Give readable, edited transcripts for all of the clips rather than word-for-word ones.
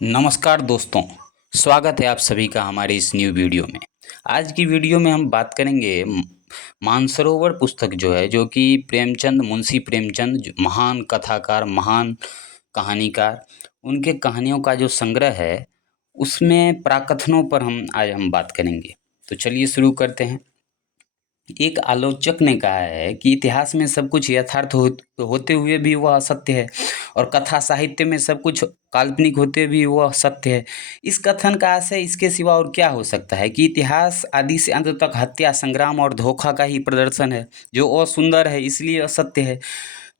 नमस्कार दोस्तों, स्वागत है आप सभी का हमारे इस न्यू वीडियो में। आज की वीडियो में हम बात करेंगे मानसरोवर पुस्तक जो है, जो कि प्रेमचंद, मुंशी प्रेमचंद महान कथाकार, महान कहानीकार, उनके कहानियों का जो संग्रह है, उसमें प्राकथनों पर हम बात करेंगे। तो चलिए शुरू करते हैं। एक आलोचक ने कहा है कि इतिहास में सब कुछ यथार्थ होते हुए भी वह असत्य है, और कथा साहित्य में सब कुछ काल्पनिक होते भी वह सत्य है। इस कथन का आशय इसके सिवा और क्या हो सकता है कि इतिहास आदि से अंत तक हत्या, संग्राम और धोखा का ही प्रदर्शन है, जो असुंदर है इसलिए असत्य है।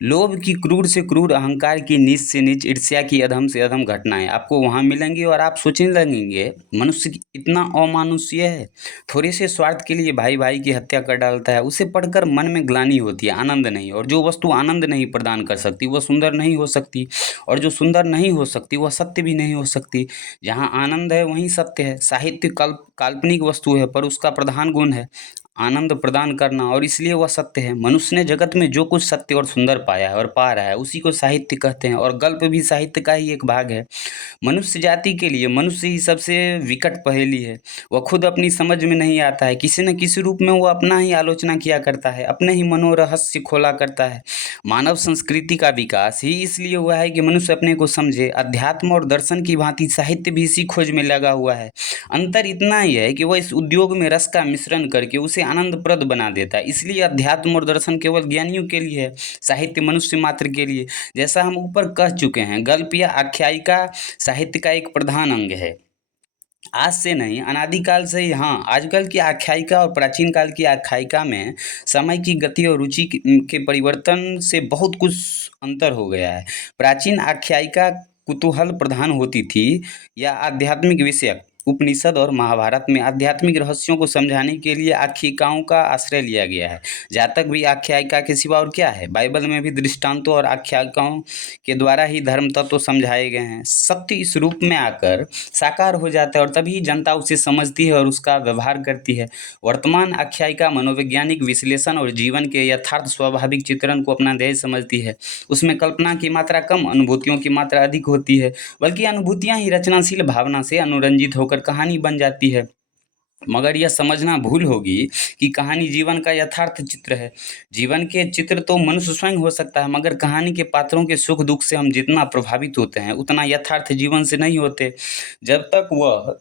लोभ की क्रूर से क्रूर, अहंकार की नीच से नीच, ईर्ष्या की अधम से अधम घटनाएं आपको वहाँ मिलेंगी और आप सोचने लगेंगे मनुष्य इतना अमानुष्य है, थोड़े से स्वार्थ के लिए भाई भाई की हत्या कर डालता है। उसे पढ़कर मन में ग्लानि होती है, आनंद नहीं। और जो वस्तु आनंद नहीं प्रदान कर सकती वह सुंदर नहीं हो सकती, और जो सुंदर नहीं हो सकती वह सत्य भी नहीं हो सकती। जहाँ आनंद है वहीं सत्य है। साहित्य काल्पनिक वस्तु है, पर उसका प्रधान गुण है आनंद प्रदान करना, और इसलिए वह सत्य है। मनुष्य ने जगत में जो कुछ सत्य और सुंदर पाया है और पा रहा है, उसी को साहित्य कहते हैं, और गल्प भी साहित्य का ही एक भाग है। मनुष्य जाति के लिए मनुष्य ही सबसे विकट पहेली है। वह खुद अपनी समझ में नहीं आता है, किसी न किसी रूप में वह अपना ही आलोचना किया करता है, अपने ही मनोरहस्य खोला करता है। मानव संस्कृति का विकास ही इसलिए हुआ है कि मनुष्य अपने को समझे। अध्यात्म और दर्शन की भांति साहित्य भी इसी खोज में लगा हुआ है। अंतर इतना ही है कि वह इस उद्योग में रस का मिश्रण करके उसे आनंदप्रद बना देता है। इसलिए अध्यात्म और दर्शन केवल ज्ञानियों के लिए है, साहित्य मनुष्य मात्र के लिए। जैसा हम ऊपर कह चुके हैं, गल्प या आख्यायिका साहित्य का एक प्रधान अंग है। आज से नहीं, अनादिकाल से ही। हाँ, आजकल की आख्यायिका और प्राचीन काल की आख्यायिका में समय की गति और रुचि के परिवर्तन से बहुत कुछ अंतर हो गया है। प्राचीन आख्यायिका कुतूहल प्रधान होती थी या आध्यात्मिक विषय। उपनिषद और महाभारत में आध्यात्मिक रहस्यों को समझाने के लिए आख्यायिकाओं का आश्रय लिया गया है। जातक भी आख्यायिका के सिवा और क्या है। बाइबल में भी दृष्टांतों और आख्यायिकाओं के द्वारा ही धर्म तत्व समझाए गए हैं। सत्य इस रूप में आकर साकार हो जाता है, और तभी जनता उसे समझती है और उसका व्यवहार करती है। वर्तमान आख्यायिका मनोवैज्ञानिक विश्लेषण और जीवन के यथार्थ स्वाभाविक चित्रण को अपना ध्येय समझती है। उसमें कल्पना की मात्रा कम, अनुभूतियों की मात्रा अधिक होती है, बल्कि अनुभूतियां ही रचनाशील भावना से अनुरंजित होकर कहानी बन जाती है। मगर यह समझना भूल होगी कि कहानी जीवन का यथार्थ चित्र है। जीवन के चित्र तो मनुष्य स्वयं हो सकता है, मगर कहानी के पात्रों के सुख दुख से हम जितना प्रभावित होते हैं, उतना यथार्थ जीवन से नहीं होते। जब तक वह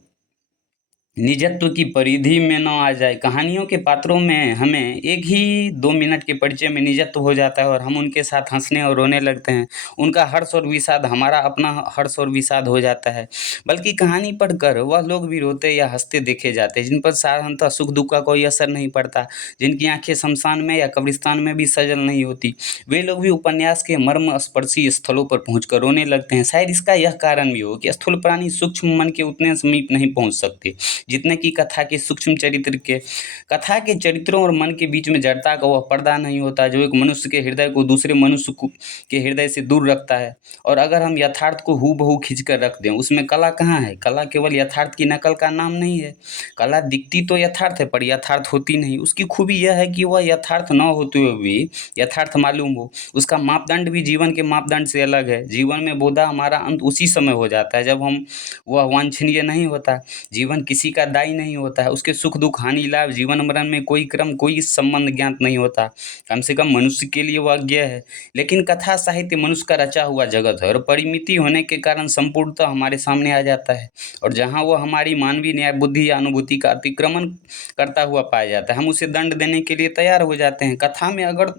निजत्व की परिधि में न आ जाए। कहानियों के पात्रों में हमें एक ही 2 मिनट के परिचय में निजत्व हो जाता है, और हम उनके साथ हंसने और रोने लगते हैं। उनका हर्ष और विषाद हमारा अपना हर्ष और विषाद हो जाता है। बल्कि कहानी पढ़कर वह लोग भी रोते या हंसते देखे जाते हैं जिन पर साधारणतः सुख दुख का कोई असर नहीं पड़ता, जिनकी आंखें शमशान में या कब्रिस्तान में भी सजल नहीं होती। वे लोग भी उपन्यास के मर्म स्पर्शी स्थलों पर पहुंचकर रोने लगते हैं। शायद इसका यह कारण भी हो कि स्थूल प्राणी सूक्ष्म मन के उतने समीप नहीं पहुंच सकते जितने की कथा के सूक्ष्म चरित्र के। कथा के चरित्रों और मन के बीच में जड़ता का वह पर्दा नहीं होता जो एक मनुष्य के हृदय को दूसरे मनुष्य के हृदय से दूर रखता है। और अगर हम यथार्थ को हूबहू खींच कर रख दें, उसमें कला कहाँ है। कला केवल यथार्थ की नकल का नाम नहीं है। कला दिखती तो यथार्थ है, पर यथार्थ होती नहीं। उसकी खूबी यह है कि वह यथार्थ न होते हुए भी यथार्थ मालूम हो। उसका मापदंड भी जीवन के मापदंड से अलग है। जीवन में बोधा हमारा अंत उसी समय हो जाता है जब हम वह वांछनीय नहीं होता। जीवन किसी का दाई नहीं होता है। उसके सुख दुख, हानि लाभ, जीवन मरण में कोई क्रम, कोई संबंध ज्ञात नहीं होता। कम से कम मनुष्य के लिए वह अज्ञेय है। लेकिन कथा साहित्य मनुष्य का रचा हुआ जगत है, और परिमिति होने के कारण संपूर्णतः हमारे सामने आ जाता है। और जहाँ वह हमारी मानवीय न्याय बुद्धि या अनुभूति का अतिक्रमण करता हुआ पाया जाता है, हम उसे दंड देने के लिए तैयार हो जाते हैं। कथा में अगर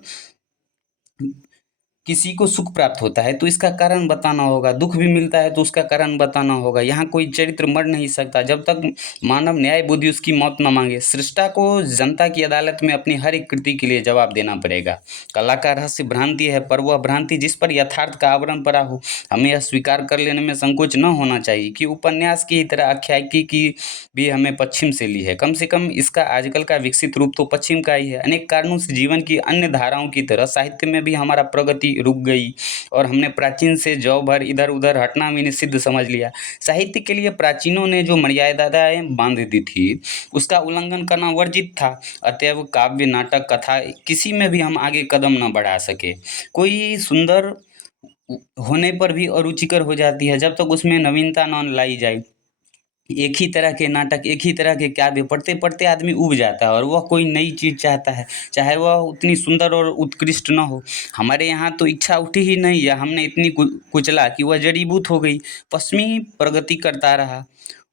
किसी को सुख प्राप्त होता है तो इसका कारण बताना होगा, दुख भी मिलता है तो उसका कारण बताना होगा। यहाँ कोई चरित्र मर नहीं सकता जब तक मानव न्याय बुद्धि उसकी मौत न मांगे। सृष्टा को जनता की अदालत में अपनी हर एक कृति के लिए जवाब देना पड़ेगा। कला का रहस्य भ्रांति है, पर वह भ्रांति जिस पर यथार्थ का आवरण पड़ा हो। हमें यह स्वीकार कर लेने में संकोच न होना चाहिए कि उपन्यास की तरह आख्यायिकी की भी हमें पश्चिम से ली है। कम से कम इसका आजकल का विकसित रूप तो पश्चिम का ही है। अनेक कारणों से जीवन की अन्य धाराओं की तरह साहित्य में भी हमारा प्रगति रुक गई, और हमने प्राचीन से जौ भर इधर उधर हटना भी निषिद्ध समझ लिया। साहित्य के लिए प्राचीनों ने जो मर्यादाएं बांध दी थी, उसका उल्लंघन करना वर्जित था। अतएव काव्य, नाटक, कथा, किसी में भी हम आगे कदम न बढ़ा सके। कोई सुंदर होने पर भी अरुचिकर हो जाती है जब तक उसमें नवीनता न लाई जाए। एक ही तरह के नाटक, एक ही तरह के काव्य पढ़ते पढ़ते आदमी ऊब जाता है और वह कोई नई चीज़ चाहता है, चाहे वह उतनी सुंदर और उत्कृष्ट न हो। हमारे यहाँ तो इच्छा उठी ही नहीं या हमने इतनी कुचला कि वह जड़ीबूत हो गई, पश्चिमी प्रगति करता रहा।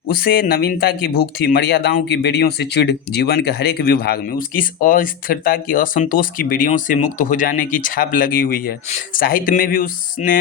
उसे नवीनता की भूख थी, मर्यादाओं की बेड़ियों से चिढ़, जीवन के हर एक विभाग में उसकी इस अस्थिरता की, असंतोष की बेड़ियों से मुक्त हो जाने की छाप लगी हुई है। साहित्य में भी उसने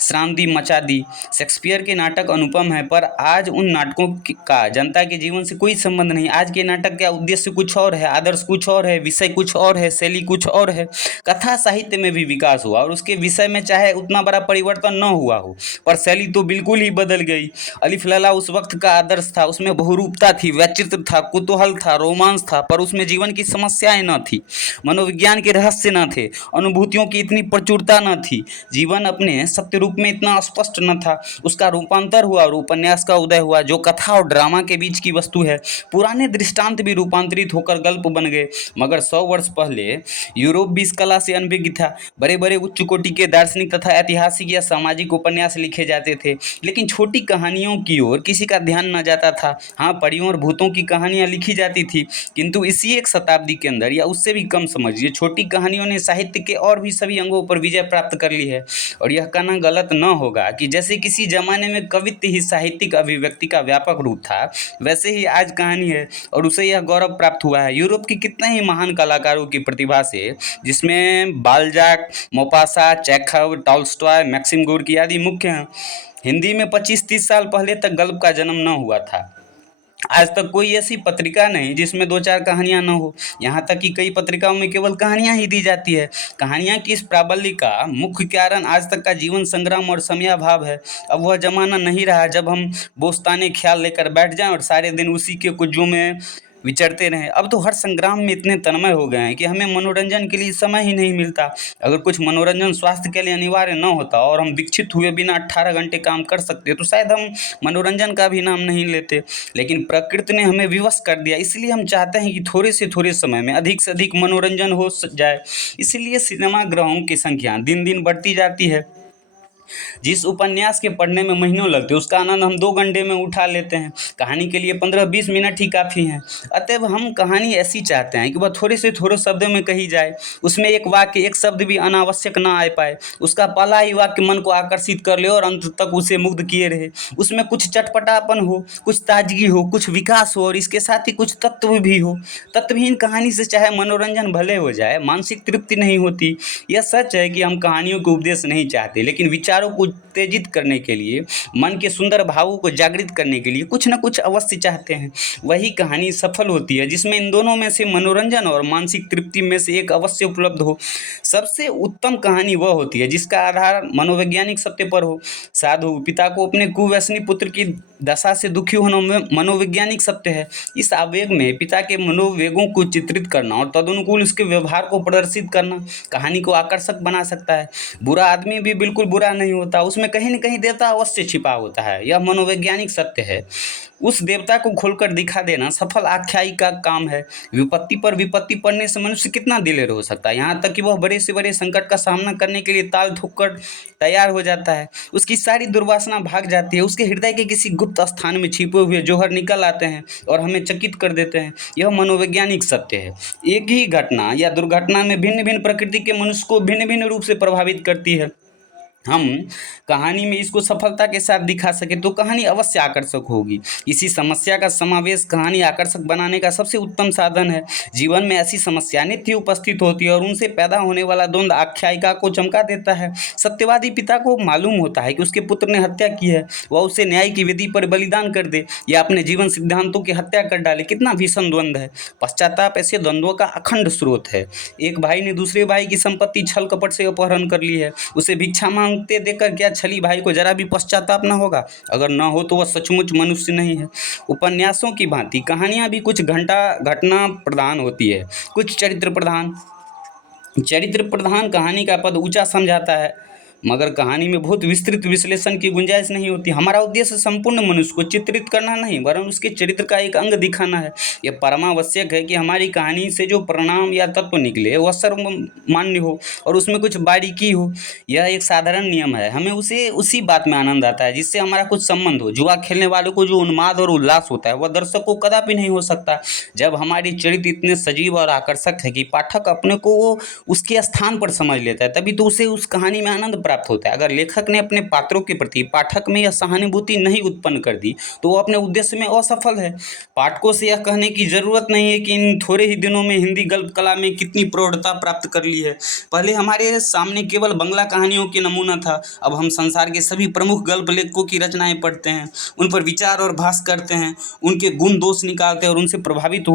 श्रांति मचा दी। शेक्सपियर के नाटक अनुपम है, पर आज उन नाटकों का जनता के जीवन से कोई संबंध नहीं। आज के नाटक का उद्देश्य कुछ और है, आदर्श कुछ और है, विषय कुछ और है, शैली कुछ और है। कथा साहित्य में भी विकास हुआ और उसके विषय में चाहे उतना बड़ा परिवर्तन न हुआ हो, पर शैली तो बिल्कुल ही बदल गई। अलिफ लैला उस वक्त का आदर्श था, उसमें बहुरूपता थी, वैचित्र था, कुतूहल था, रोमांस था, पर उसमें जीवन की समस्याएं न थी, मनोविज्ञान के रहस्य न थे, अनुभूतियों की इतनी प्रचुरता न थी, जीवन अपने सत्य रूप में इतना स्पष्ट न था। उसका रूपांतर हुआ और उपन्यास का उदय हुआ, जो कथा और ड्रामा के बीच की वस्तु है। पुराने दृष्टांत भी रूपांतरित होकर गल्प बन गए, मगर 100 वर्ष पहले यूरोप भी इस कला से अनभिज्ञ था। बड़े बड़े उच्च कोटि के दार्शनिक तथा ऐतिहासिक या सामाजिक उपन्यास लिखे जाते थे, लेकिन छोटी कहानियों की ओर किसी का ध्यान न जाता था। हाँ, परियों और भूतों की कहानियां लिखी जाती थी, किंतु इसी एक शताब्दी के अंदर या उससे भी कम समझिए, छोटी कहानियों ने साहित्य के और भी सभी अंगों पर विजय प्राप्त कर ली है। और यह कहना गलत न होगा कि जैसे किसी जमाने में कवित्व ही साहित्यिक अभिव्यक्ति का व्यापक रूप था, वैसे ही आज कहानी है और उसे यह गौरव प्राप्त हुआ है यूरोप की कितने ही महान कलाकारों की प्रतिभा से, जिसमें Balzac, Maupassant, Chekhov, Tolstoy, Maxim Gorky आदि मुख्य हैं। हिंदी में 25-30 साल पहले तक गल्प का जन्म न हुआ था। आज तक कोई ऐसी पत्रिका नहीं जिसमें 2-4 कहानियां न हो। यहाँ तक कि कई पत्रिकाओं में केवल कहानियां ही दी जाती है। कहानियां की इस प्राबल्य का मुख्य कारण आज तक का जीवन संग्राम और समयाभाव है। अब वह जमाना नहीं रहा जब हम बोस्ताने ख्याल लेकर बैठ जाएं और सारे दिन उसी के कुंजों में विचरते रहें। अब तो हर संग्राम में इतने तन्मय हो गए हैं कि हमें मनोरंजन के लिए समय ही नहीं मिलता। अगर कुछ मनोरंजन स्वास्थ्य के लिए अनिवार्य न होता और हम विकसित हुए बिना 18 घंटे काम कर सकते, तो शायद हम मनोरंजन का भी नाम नहीं लेते। लेकिन प्रकृति ने हमें विवश कर दिया, इसलिए हम चाहते हैं कि थोड़े से थोड़े समय में अधिक से अधिक मनोरंजन हो जाए। इसलिए सिनेमा ग्रहों की संख्या दिन दिन बढ़ती जाती है। जिस उपन्यास के पढ़ने में महीनों लगते उसका आनंद हम 2 घंटे में उठा लेते हैं। कहानी के लिए 15-20 मिनट ही काफ़ी हैं। अतएव हम कहानी ऐसी चाहते हैं कि वह थोड़े से थोड़े शब्दों में कही जाए, उसमें एक वाक्य, एक शब्द भी अनावश्यक ना आ पाए, उसका पहला ही वाक्य मन को आकर्षित कर ले और अंत तक उसे मुग्ध किए रहे। उसमें कुछ चटपटापन हो, कुछ ताजगी हो, कुछ विकास हो और इसके साथ ही कुछ तत्व भी हो। तत्वहीन कहानी से चाहे मनोरंजन भले हो जाए, मानसिक तृप्ति नहीं होती। यह सच है कि हम कहानियों के उपदेश नहीं चाहते, लेकिन विचारों को उत्तेजित करने के लिए, मन के सुंदर भावों को जागृत करने के लिए कुछ न कुछ अवश्य चाहते हैं। वही कहानी सफल होती है जिसमें इन दोनों में से, मनोरंजन और मानसिक तृप्ति में से एक अवश्य उपलब्ध हो। सबसे उत्तम कहानी वह होती है जिसका आधार मनोवैज्ञानिक सत्य पर हो। साधु पिता को अपने कुव्यसनी पुत्र की दशा से दुखी होना मनोवैज्ञानिक सत्य है। इस आवेग में पिता के मनोवेगों को चित्रित करना और तदनुकूल उसके व्यवहार को प्रदर्शित करना कहानी को आकर्षक बना सकता है। बुरा आदमी भी बिल्कुल बुरा नहीं होता, उसमें कहीं न कहीं देवता अवश्य छिपा होता है, यह मनोवैज्ञानिक सत्य है। उस देवता को खोलकर दिखा देना सफल आख्यायिका का काम है। विपत्ति पर विपत्ति पड़ने से मनुष्य कितना दिलेर हो सकता है, यहाँ तक कि वह बड़े से बड़े संकट का सामना करने के लिए ताल ठोक कर तैयार हो जाता है। उसकी सारी दुर्वासना भाग जाती है, उसके हृदय के किसी गुप्त स्थान में छिपे हुए जौहर निकल आते हैं और हमें चकित कर देते हैं। यह मनोवैज्ञानिक सत्य है। एक ही घटना या दुर्घटना में भिन्न भिन्न प्रकृति के मनुष्य को भिन्न भिन्न रूप से प्रभावित करती है। हम कहानी में इसको सफलता के साथ दिखा सके तो कहानी अवश्य आकर्षक होगी। इसी समस्या का समावेश कहानी आकर्षक बनाने का सबसे उत्तम साधन है। जीवन में ऐसी समस्या नित्य उपस्थित होती है और उनसे पैदा होने वाला द्वंद्व आख्यायिका को चमका देता है। सत्यवादी पिता को मालूम होता है कि उसके पुत्र ने हत्या की है, वह उसे न्याय की विधि पर बलिदान कर दे या अपने जीवन सिद्धांतों की हत्या कर डाले। कितना भीषण द्वंद्व है। पश्चाताप ऐसे द्वंद्वों का अखंड स्रोत है। एक भाई ने दूसरे भाई की संपत्ति छल कपट से अपहरण कर ली है, उसे भिक्षा मांगते देखकर क्या छली भाई को जरा भी पश्चाताप न होगा? अगर न हो तो वह सचमुच मनुष्य नहीं है। उपन्यासों की भांति कहानियां भी कुछ घटना प्रधान होती है, कुछ चरित्र प्रधान। चरित्र प्रधान कहानी का पद ऊंचा समझाता है, मगर कहानी में बहुत विस्तृत विश्लेषण की गुंजाइश नहीं होती। हमारा उद्देश्य संपूर्ण मनुष्य को चित्रित करना नहीं, वरन उसके चरित्र का एक अंग दिखाना है। यह परमावश्यक है कि हमारी कहानी से जो परिणाम या तत्व निकले वह सर्वमान्य हो और उसमें कुछ बारीकी हो। यह एक साधारण नियम है, हमें उसे उसी बात में आनंद आता है जिससे हमारा कुछ संबंध हो। जुआ खेलने वालों को जो उन्माद और उल्लास होता है वह दर्शक को कदापि नहीं हो सकता। जब हमारी चरित्र इतने सजीव और आकर्षक है कि पाठक अपने को वो उसके स्थान पर समझ लेता है, तभी तो उसे उस कहानी में आनंद प्राप्त होता है। अगर लेखक ने अपने पात्रों के प्रति पाठक में यह सहानुभूति नहीं उत्पन्न कर दी तो वो अपने उद्देश्य में असफल है। पाठकों से यह कहने की जरूरत नहीं है कि इन थोड़े ही दिनों में हिंदी गल्प कला में कितनी प्रौढ़ता प्राप्त कर ली है। पहले हमारे सामने केवल बंगला कहानियों के नमूना था, अब हम संसार के सभी प्रमुख गल्प लेखकों की रचनाएं पढ़ते हैं, उन पर विचार और भाष करते हैं, उनके गुण दोष निकालते हैं और उनसे प्रभावित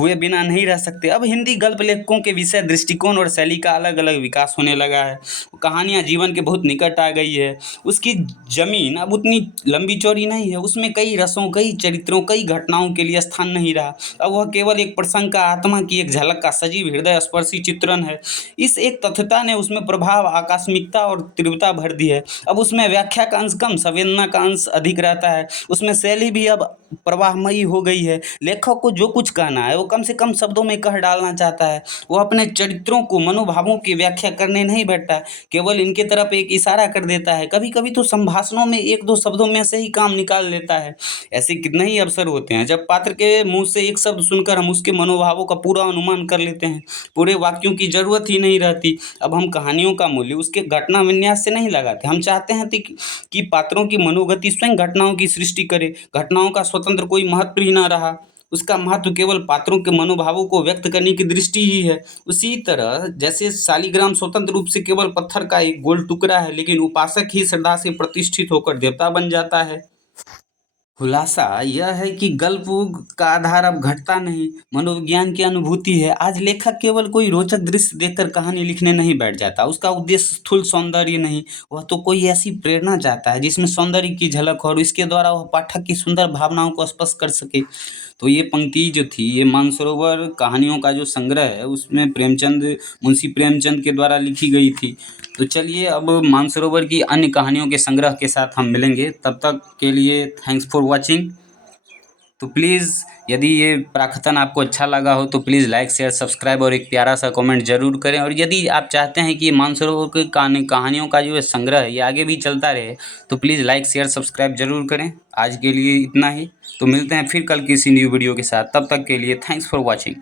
हुए बिना नहीं रह सकते। अब हिंदी गल्प लेखकों के विषय, दृष्टिकोण और शैली का अलग अलग विकास होने लगा है। कहानियाँ जीवन के बहुत निकट आ गई है। उसकी जमीन अब उतनी लंबी चौड़ी नहीं है, उसमें कई रसों, कई चरित्रों, कई घटनाओं के लिए स्थान नहीं रहा। अब वह केवल एक प्रसंग का, आत्मा की एक झलक का सजीव हृदय स्पर्शी चित्रण है। इस एक तथ्यता ने उसमें प्रभाव, आकस्मिकता और तीव्रता भर दी है। अब उसमें व्याख्या का अंश कम, संवेदना का अंश अधिक रहता है। उसमें शैली भी अब प्रवाहमयी हो गई है। लेखक को जो कुछ कहना है वो कम से कम शब्दों में कह डालना चाहता है। वो अपने चरित्रों को, मनोभावों की व्याख्या करने नहीं बैठता, केवल इनके तरफ एक इशारा कर देता है। कभी कभी तो संभाषणों में एक दो शब्दों में से ही काम निकाल लेता है। ऐसे कितने ही अवसर होते हैं जब पात्र के मुंह से एक शब्द सुनकर हम उसके मनोभावों का पूरा अनुमान कर लेते हैं। पूरे वाक्यों की जरूरत ही नहीं रहती। अब हम कहानियों का मूल्य उसके घटना विन्यास से नहीं लगाते, हम चाहते हैं कि पात्रों की मनोगति स्वयं घटनाओं की सृष्टि करे। घटनाओं का स्वतंत्र कोई महत्व ही ना रहा, उसका महत्व केवल पात्रों के मनोभावों को व्यक्त करने की दृष्टि ही है। उसी तरह जैसे शालिग्राम स्वतंत्र रूप से केवल पत्थर का एक गोल टुकड़ा है, लेकिन उपासक ही श्रद्धा से प्रतिष्ठित होकर देवता बन जाता है। खुलासा यह है कि गल्प का आधार अब घटता नहीं, मनोविज्ञान की अनुभूति है। आज लेखक केवल कोई रोचक दृश्य देखकर कहानी लिखने नहीं बैठ जाता। उसका उद्देश्य स्थूल सौंदर्य नहीं, वह तो कोई ऐसी प्रेरणा चाहता है जिसमें सौंदर्य की झलक हो और इसके द्वारा वह पाठक की सुंदर भावनाओं को स्पर्श कर सके। तो ये पंक्ति जो थी, ये मानसरोवर कहानियों का जो संग्रह है उसमें मुंशी प्रेमचंद के द्वारा लिखी गई थी। तो चलिए अब मानसरोवर की अन्य कहानियों के संग्रह के साथ हम मिलेंगे। तब तक के लिए थैंक्स फॉर वॉचिंग। तो प्लीज़ यदि ये प्राकथन आपको अच्छा लगा हो तो प्लीज़ लाइक, शेयर, सब्सक्राइब और एक प्यारा सा कमेंट ज़रूर करें। और यदि आप चाहते हैं कि मानसरोवर की कहानियों का जो है संग्रह है ये आगे भी चलता रहे तो प्लीज़ लाइक, शेयर, सब्सक्राइब ज़रूर करें। आज के लिए इतना ही, तो मिलते हैं फिर कल किसी न्यू वीडियो के साथ। तब तक के लिए थैंक्स फॉर वॉचिंग।